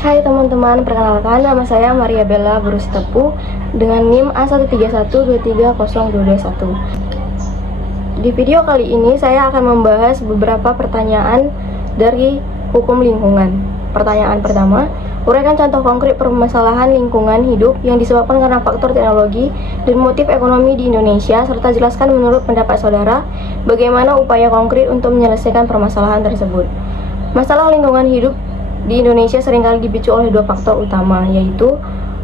Hai teman-teman, perkenalkan nama saya Maria Bella Burusitepu dengan NIM A131230221. Di video kali ini saya akan membahas beberapa pertanyaan dari hukum lingkungan. Pertanyaan pertama, uraikan contoh konkret permasalahan lingkungan hidup yang disebabkan karena faktor teknologi dan motif ekonomi di Indonesia, serta jelaskan menurut pendapat saudara bagaimana upaya konkret untuk menyelesaikan permasalahan tersebut. Masalah lingkungan hidup di Indonesia seringkali dipicu oleh dua faktor utama, yaitu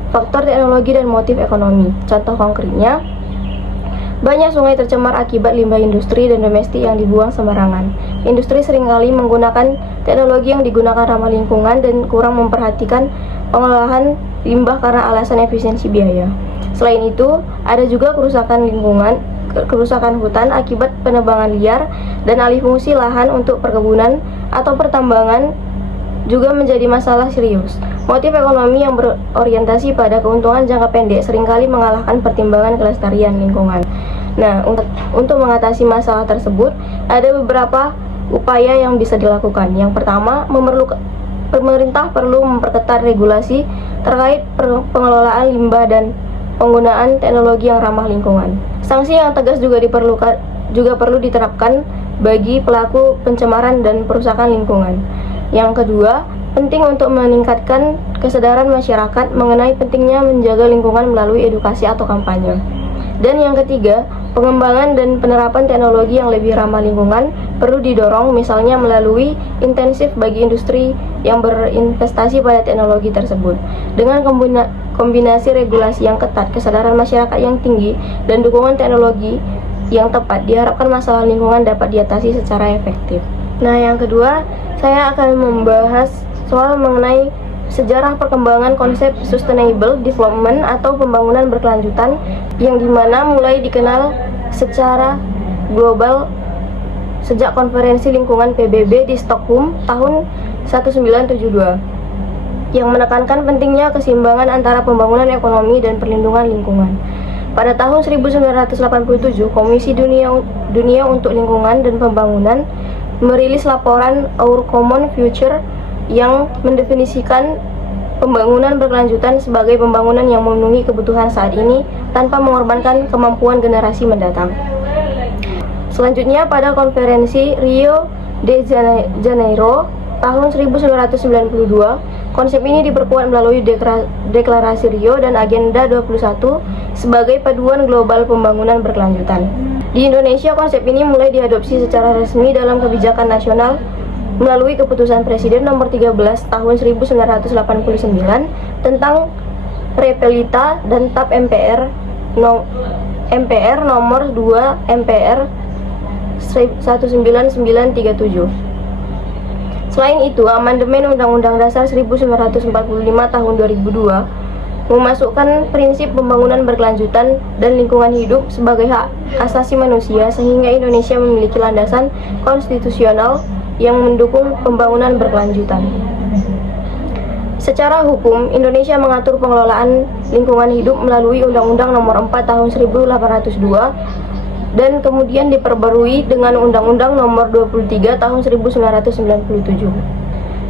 faktor teknologi dan motif ekonomi. Contoh konkretnya, banyak sungai tercemar akibat limbah industri dan domestik yang dibuang sembarangan. Industri seringkali menggunakan teknologi yang digunakan ramah lingkungan dan kurang memperhatikan pengolahan limbah karena alasan efisiensi biaya. Selain itu, ada juga kerusakan lingkungan, kerusakan hutan akibat penebangan liar dan alih fungsi lahan untuk perkebunan atau pertambangan juga menjadi masalah serius. Motif ekonomi yang berorientasi pada keuntungan jangka pendek seringkali mengalahkan pertimbangan kelestarian lingkungan. Nah, untuk mengatasi masalah tersebut, ada beberapa upaya yang bisa dilakukan. Yang pertama, pemerintah perlu memperketat regulasi terkait pengelolaan limbah dan penggunaan teknologi yang ramah lingkungan. Sanksi yang tegas juga perlu diterapkan bagi pelaku pencemaran dan perusakan lingkungan. Yang kedua, penting untuk meningkatkan kesadaran masyarakat mengenai pentingnya menjaga lingkungan melalui edukasi atau kampanye. Dan yang ketiga, pengembangan dan penerapan teknologi yang lebih ramah lingkungan perlu didorong, misalnya melalui intensif bagi industri yang berinvestasi pada teknologi tersebut. Dengan kombinasi regulasi yang ketat, kesadaran masyarakat yang tinggi, dan dukungan teknologi yang tepat, diharapkan masalah lingkungan dapat diatasi secara efektif. Nah, yang kedua, saya akan membahas soal mengenai sejarah perkembangan konsep sustainable development atau pembangunan berkelanjutan, yang dimana mulai dikenal secara global sejak konferensi lingkungan PBB di Stockholm tahun 1972, yang menekankan pentingnya keseimbangan antara pembangunan ekonomi dan perlindungan lingkungan. Pada tahun 1987, Komisi Dunia untuk Lingkungan dan Pembangunan merilis laporan Our Common Future yang mendefinisikan pembangunan berkelanjutan sebagai pembangunan yang memenuhi kebutuhan saat ini tanpa mengorbankan kemampuan generasi mendatang. Selanjutnya, pada konferensi Rio de Janeiro tahun 1992, konsep ini diperkuat melalui Deklarasi Rio dan Agenda 21 sebagai paduan global pembangunan berkelanjutan. Di Indonesia, konsep ini mulai diadopsi secara resmi dalam kebijakan nasional melalui Keputusan Presiden Nomor 13 Tahun 1989 tentang Repelita dan TAP MPR Nomor 2 MPR 19937. Selain itu, amandemen Undang-Undang Dasar 1945 Tahun 2002 memasukkan prinsip pembangunan berkelanjutan dan lingkungan hidup sebagai hak asasi manusia, sehingga Indonesia memiliki landasan konstitusional yang mendukung pembangunan berkelanjutan. Secara hukum, Indonesia mengatur pengelolaan lingkungan hidup melalui Undang-Undang Nomor 4 Tahun 1802 dan kemudian diperbarui dengan Undang-Undang Nomor 23 Tahun 1997.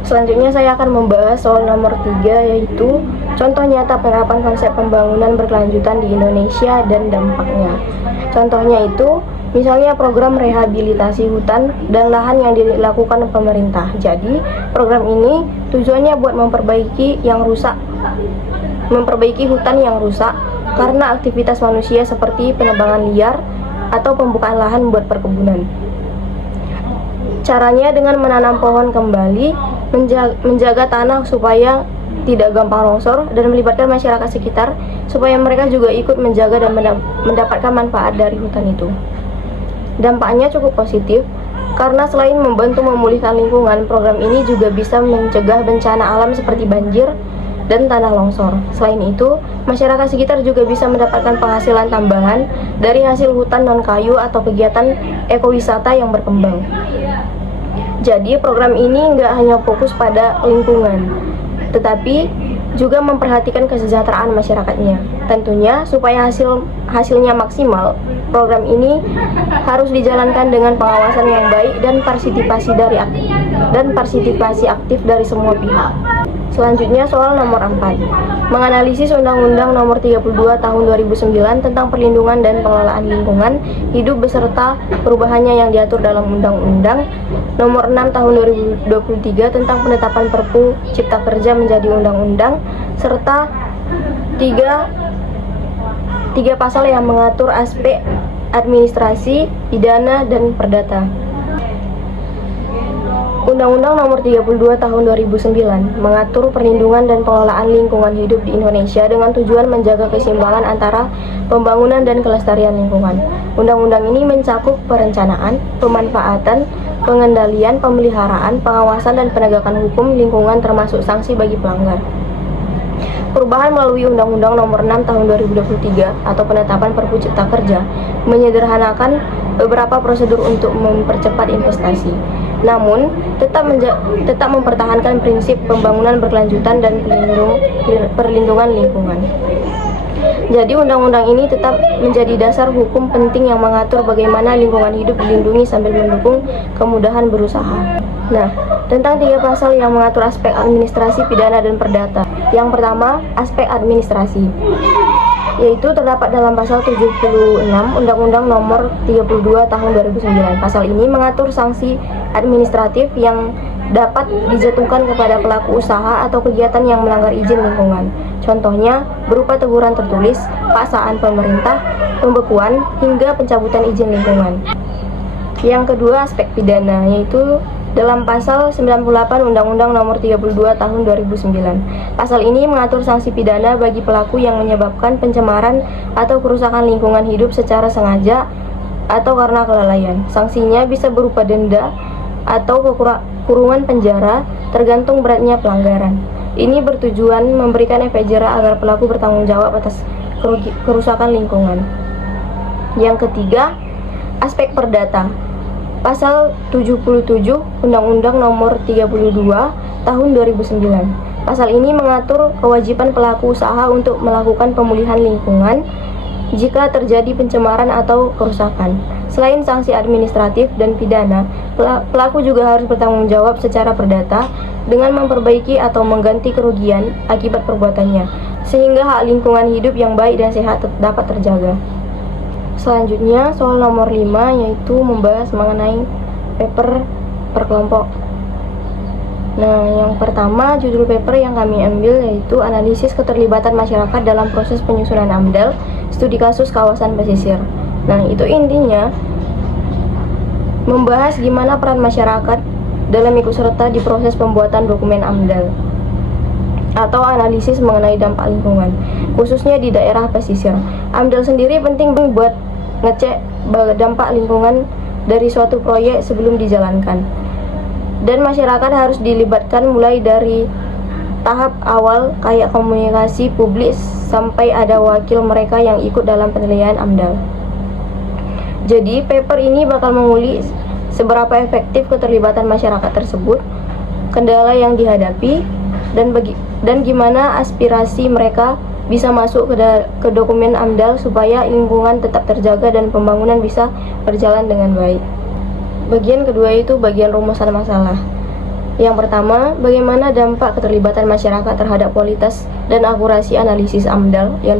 Selanjutnya saya akan membahas soal nomor 3, yaitu contoh nyata penerapan konsep pembangunan berkelanjutan di Indonesia dan dampaknya. Contohnya itu, misalnya program rehabilitasi hutan dan lahan yang dilakukan pemerintah. Jadi, program ini tujuannya buat memperbaiki hutan yang rusak karena aktivitas manusia seperti penebangan liar atau pembukaan lahan buat perkebunan. Caranya dengan menanam pohon kembali, menjaga tanah supaya tidak gampang longsor, dan melibatkan masyarakat sekitar supaya mereka juga ikut menjaga dan mendapatkan manfaat dari hutan itu. Dampaknya cukup positif karena selain membantu memulihkan lingkungan, program ini juga bisa mencegah bencana alam seperti banjir dan tanah longsor. Selain itu, masyarakat sekitar juga bisa mendapatkan penghasilan tambahan dari hasil hutan non-kayu atau kegiatan ekowisata yang berkembang. Jadi, program ini nggak hanya fokus pada lingkungan, tetapi juga memperhatikan kesejahteraan masyarakatnya. Tentunya, supaya hasilnya maksimal, program ini harus dijalankan dengan pengawasan yang baik dan partisipasi aktif dari semua pihak. Selanjutnya soal nomor 4. Menganalisis Undang-Undang Nomor 32 Tahun 2009 tentang perlindungan dan pengelolaan lingkungan hidup beserta perubahannya yang diatur dalam Undang-Undang Nomor 6 Tahun 2023 tentang penetapan Perpu Cipta Kerja menjadi undang-undang serta tiga pasal yang mengatur aspek administrasi, pidana, dan perdata. Undang-Undang Nomor 32 Tahun 2009 mengatur perlindungan dan pengelolaan lingkungan hidup di Indonesia dengan tujuan menjaga keseimbangan antara pembangunan dan kelestarian lingkungan. Undang-undang ini mencakup perencanaan, pemanfaatan, pengendalian, pemeliharaan, pengawasan, dan penegakan hukum lingkungan termasuk sanksi bagi pelanggar. Perubahan melalui Undang-Undang Nomor 6 Tahun 2023 atau penetapan Perpu Cipta Kerja menyederhanakan beberapa prosedur untuk mempercepat investasi. Namun, tetap mempertahankan prinsip pembangunan berkelanjutan dan perlindungan lingkungan. Jadi, undang-undang ini tetap menjadi dasar hukum penting yang mengatur bagaimana lingkungan hidup dilindungi sambil mendukung kemudahan berusaha. Nah, tentang tiga pasal yang mengatur aspek administrasi, pidana, dan perdata. Yang pertama, aspek administrasi, yaitu terdapat dalam pasal 76 Undang-Undang Nomor 32 Tahun 2009. Pasal ini mengatur sanksi administratif yang dapat dijatuhkan kepada pelaku usaha atau kegiatan yang melanggar izin lingkungan. Contohnya berupa teguran tertulis, paksaan pemerintah, pembekuan, hingga pencabutan izin lingkungan. Yang kedua, aspek pidana, yaitu dalam pasal 98 Undang-Undang Nomor 32 Tahun 2009. Pasal ini mengatur sanksi pidana bagi pelaku yang menyebabkan pencemaran atau kerusakan lingkungan hidup secara sengaja atau karena kelalaian. Sanksinya bisa berupa denda atau kurungan penjara tergantung beratnya pelanggaran. Ini bertujuan memberikan efek jera agar pelaku bertanggung jawab atas kerusakan lingkungan. Yang ketiga, aspek perdata. Pasal 77 Undang-Undang Nomor 32 Tahun 2009. Pasal ini mengatur kewajiban pelaku usaha untuk melakukan pemulihan lingkungan jika terjadi pencemaran atau kerusakan. Selain sanksi administratif dan pidana, pelaku juga harus bertanggung jawab secara perdata dengan memperbaiki atau mengganti kerugian akibat perbuatannya, sehingga hak lingkungan hidup yang baik dan sehat dapat terjaga. Selanjutnya, soal nomor 5, yaitu membahas mengenai paper per kelompok. Nah, yang pertama, judul paper yang kami ambil yaitu analisis keterlibatan masyarakat dalam proses penyusunan AMDAL, studi kasus kawasan pesisir. Nah, itu intinya membahas gimana peran masyarakat dalam ikut serta di proses pembuatan dokumen AMDAL atau analisis mengenai dampak lingkungan, khususnya di daerah pesisir. AMDAL sendiri penting buat ngecek dampak lingkungan dari suatu proyek sebelum dijalankan. Dan masyarakat harus dilibatkan mulai dari tahap awal kayak komunikasi publik sampai ada wakil mereka yang ikut dalam penilaian AMDAL. Jadi paper ini bakal mengulik seberapa efektif keterlibatan masyarakat tersebut, kendala yang dihadapi, dan gimana aspirasi mereka bisa masuk ke dokumen AMDAL supaya lingkungan tetap terjaga dan pembangunan bisa berjalan dengan baik. Bagian kedua itu bagian rumusan masalah. Yang pertama, bagaimana dampak keterlibatan masyarakat terhadap kualitas dan akurasi analisis AMDAL yang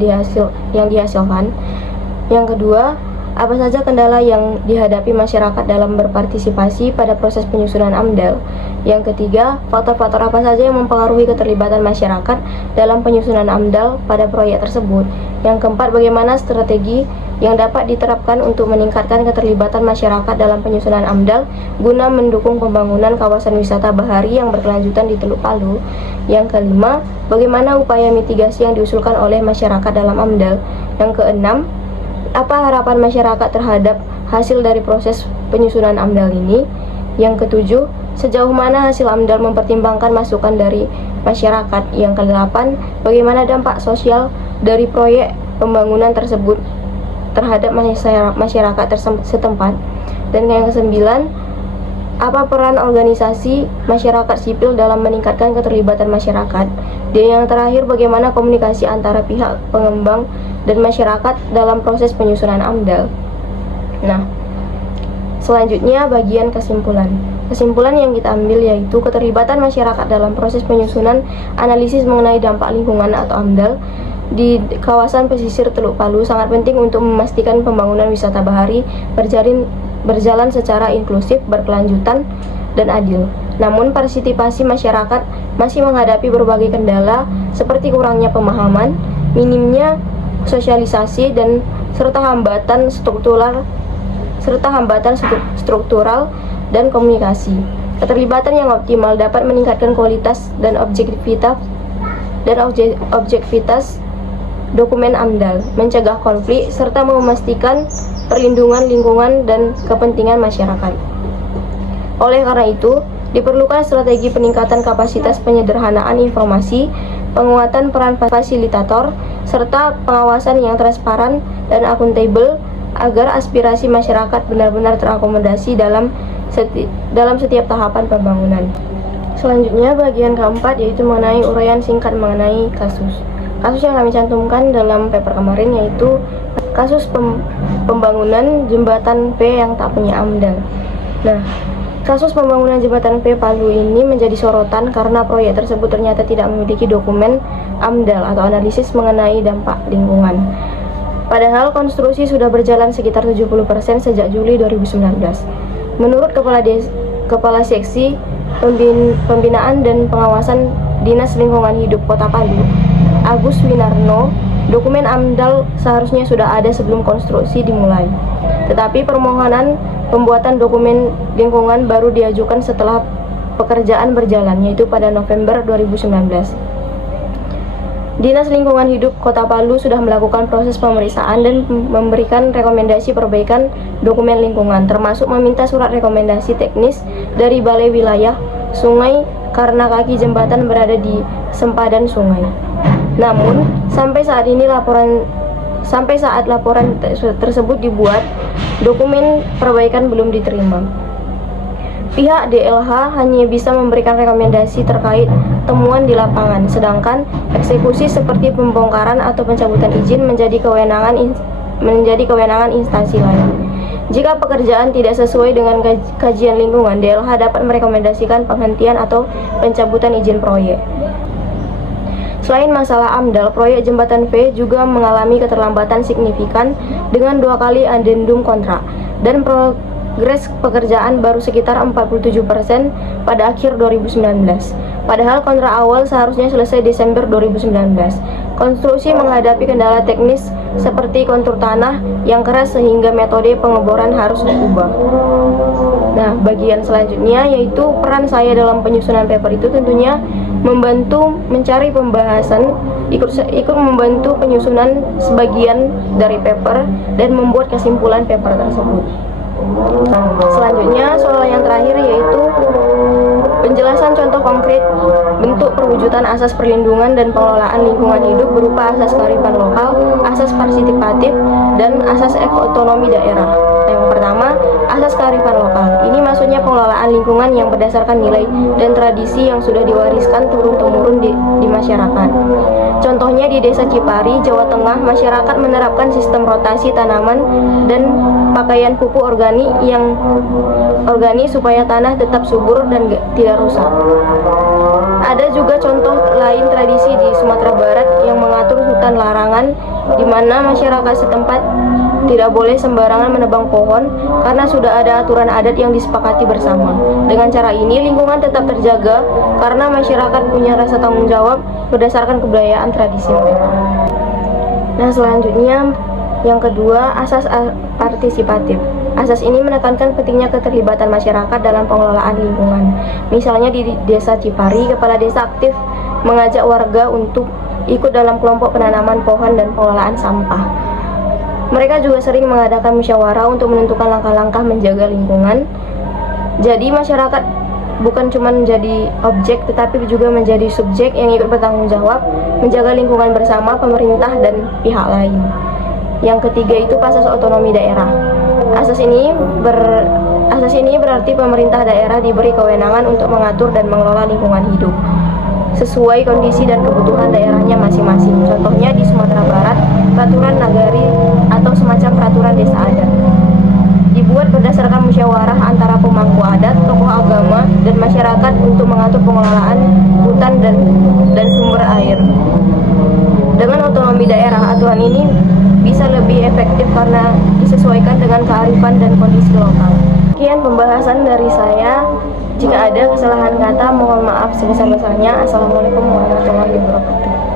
dihasilkan. Yang kedua, apa saja kendala yang dihadapi masyarakat dalam berpartisipasi pada proses penyusunan AMDAL. Yang ketiga, faktor-faktor apa saja yang mempengaruhi keterlibatan masyarakat dalam penyusunan AMDAL pada proyek tersebut. Yang keempat, bagaimana strategi yang dapat diterapkan untuk meningkatkan keterlibatan masyarakat dalam penyusunan AMDAL guna mendukung pembangunan kawasan wisata bahari yang berkelanjutan di Teluk Palu. Yang kelima, bagaimana upaya mitigasi yang diusulkan oleh masyarakat dalam AMDAL. Yang keenam, apa harapan masyarakat terhadap hasil dari proses penyusunan AMDAL ini. Yang ketujuh, sejauh mana hasil AMDAL mempertimbangkan masukan dari masyarakat. Yang kedelapan, bagaimana dampak sosial dari proyek pembangunan tersebut terhadap masyarakat setempat. Dan yang kesembilan, apa peran organisasi masyarakat sipil dalam meningkatkan keterlibatan masyarakat. Dan yang terakhir, bagaimana komunikasi antara pihak pengembang dan masyarakat dalam proses penyusunan AMDAL. Nah, selanjutnya bagian kesimpulan. Kesimpulan yang kita ambil yaitu keterlibatan masyarakat dalam proses penyusunan analisis mengenai dampak lingkungan atau AMDAL di kawasan pesisir Teluk Palu sangat penting untuk memastikan pembangunan wisata bahari berjalan secara inklusif, berkelanjutan, dan adil. Namun, partisipasi masyarakat masih menghadapi berbagai kendala seperti kurangnya pemahaman, minimnya sosialisasi, dan serta hambatan struktural dan komunikasi. Keterlibatan yang optimal dapat meningkatkan kualitas dan objektivitas dokumen AMDAL, mencegah konflik, serta memastikan perlindungan lingkungan dan kepentingan masyarakat. Oleh karena itu, diperlukan strategi peningkatan kapasitas penyederhanaan informasi, penguatan peran fasilitator, serta pengawasan yang transparan dan akuntabel agar aspirasi masyarakat benar-benar terakomodasi dalam setiap tahapan pembangunan. Selanjutnya, bagian keempat yaitu mengenai uraian singkat mengenai kasus. Kasus yang kami cantumkan dalam paper kemarin yaitu kasus pembangunan jembatan P yang tak punya AMDAL. Nah, kasus pembangunan jembatan P Palu ini menjadi sorotan karena proyek tersebut ternyata tidak memiliki dokumen AMDAL atau analisis mengenai dampak lingkungan. Padahal konstruksi sudah berjalan sekitar 70% sejak Juli 2019. Menurut Kepala Seksi Pembinaan dan Pengawasan Dinas Lingkungan Hidup Kota Palu, Agus Winarno, dokumen AMDAL seharusnya sudah ada sebelum konstruksi dimulai. Tetapi permohonan pembuatan dokumen lingkungan baru diajukan setelah pekerjaan berjalan, yaitu pada November 2019. Dinas Lingkungan Hidup Kota Palu sudah melakukan proses pemeriksaan dan memberikan rekomendasi perbaikan dokumen lingkungan, termasuk meminta surat rekomendasi teknis dari Balai Wilayah Sungai karena kaki jembatan berada di sempadan sungai. Namun, sampai saat laporan tersebut dibuat, dokumen perbaikan belum diterima. Pihak DLH hanya bisa memberikan rekomendasi terkait temuan di lapangan, sedangkan eksekusi seperti pembongkaran atau pencabutan izin menjadi kewenangan instansi lain. Jika pekerjaan tidak sesuai dengan kajian lingkungan, DLH dapat merekomendasikan penghentian atau pencabutan izin proyek. Selain masalah AMDAL, proyek jembatan V juga mengalami keterlambatan signifikan dengan 2 kali adendum kontrak dan progres pekerjaan baru sekitar 47% pada akhir 2019. Padahal kontrak awal seharusnya selesai Desember 2019. Konstruksi menghadapi kendala teknis seperti kontur tanah yang keras sehingga metode pengeboran harus diubah. Nah, bagian selanjutnya yaitu peran saya dalam penyusunan paper itu tentunya membantu mencari pembahasan, ikut membantu penyusunan sebagian dari paper dan membuat kesimpulan paper tersebut. Selanjutnya, soal yang terakhir yaitu penjelasan contoh konkret bentuk perwujudan asas perlindungan dan pengelolaan lingkungan hidup berupa asas kearifan lokal, asas partisipatif, dan asas ekonomi daerah. Yang pertama, asas kearifan lokal. Ini maksudnya pengelolaan lingkungan yang berdasarkan nilai dan tradisi yang sudah diwariskan turun-temurun di masyarakat. Contohnya di Desa Cipari, Jawa Tengah, masyarakat menerapkan sistem rotasi tanaman dan pakaian pupuk organik supaya tanah tetap subur dan tidak rusak. Ada juga contoh lain tradisi di Sumatera Barat yang mengatur hutan larangan, di mana masyarakat setempat tidak boleh sembarangan menebang pohon karena sudah ada aturan adat yang disepakati bersama. Dengan cara ini lingkungan tetap terjaga karena masyarakat punya rasa tanggung jawab berdasarkan kebudayaan tradisi mereka. Nah, selanjutnya yang kedua, asas partisipatif. Asas ini menekankan pentingnya keterlibatan masyarakat dalam pengelolaan lingkungan. Misalnya di Desa Cipari, kepala desa aktif mengajak warga untuk ikut dalam kelompok penanaman pohon dan pengelolaan sampah. Mereka juga sering mengadakan musyawarah untuk menentukan langkah-langkah menjaga lingkungan. Jadi masyarakat bukan cuma menjadi objek, tetapi juga menjadi subjek yang ikut bertanggung jawab menjaga lingkungan bersama pemerintah dan pihak lain. Yang ketiga itu asas otonomi daerah. Asas ini berarti pemerintah daerah diberi kewenangan untuk mengatur dan mengelola lingkungan hidup sesuai kondisi dan kebutuhan daerahnya masing-masing. Contohnya di Sumatera Barat, peraturan nagari atau semacam peraturan desa adat dibuat dibuat berdasarkan musyawarah antara pemangku adat, tokoh agama, dan masyarakat untuk mengatur pengelolaan hutan dan sumber air. Dengan otonomi daerah, aturan ini bisa lebih efektif karena disesuaikan dengan kearifan dan kondisi lokal. Sekian pembahasan dari saya. Jika ada kesalahan kata, mohon maaf sebesar-besarnya. Assalamualaikum warahmatullahi wabarakatuh.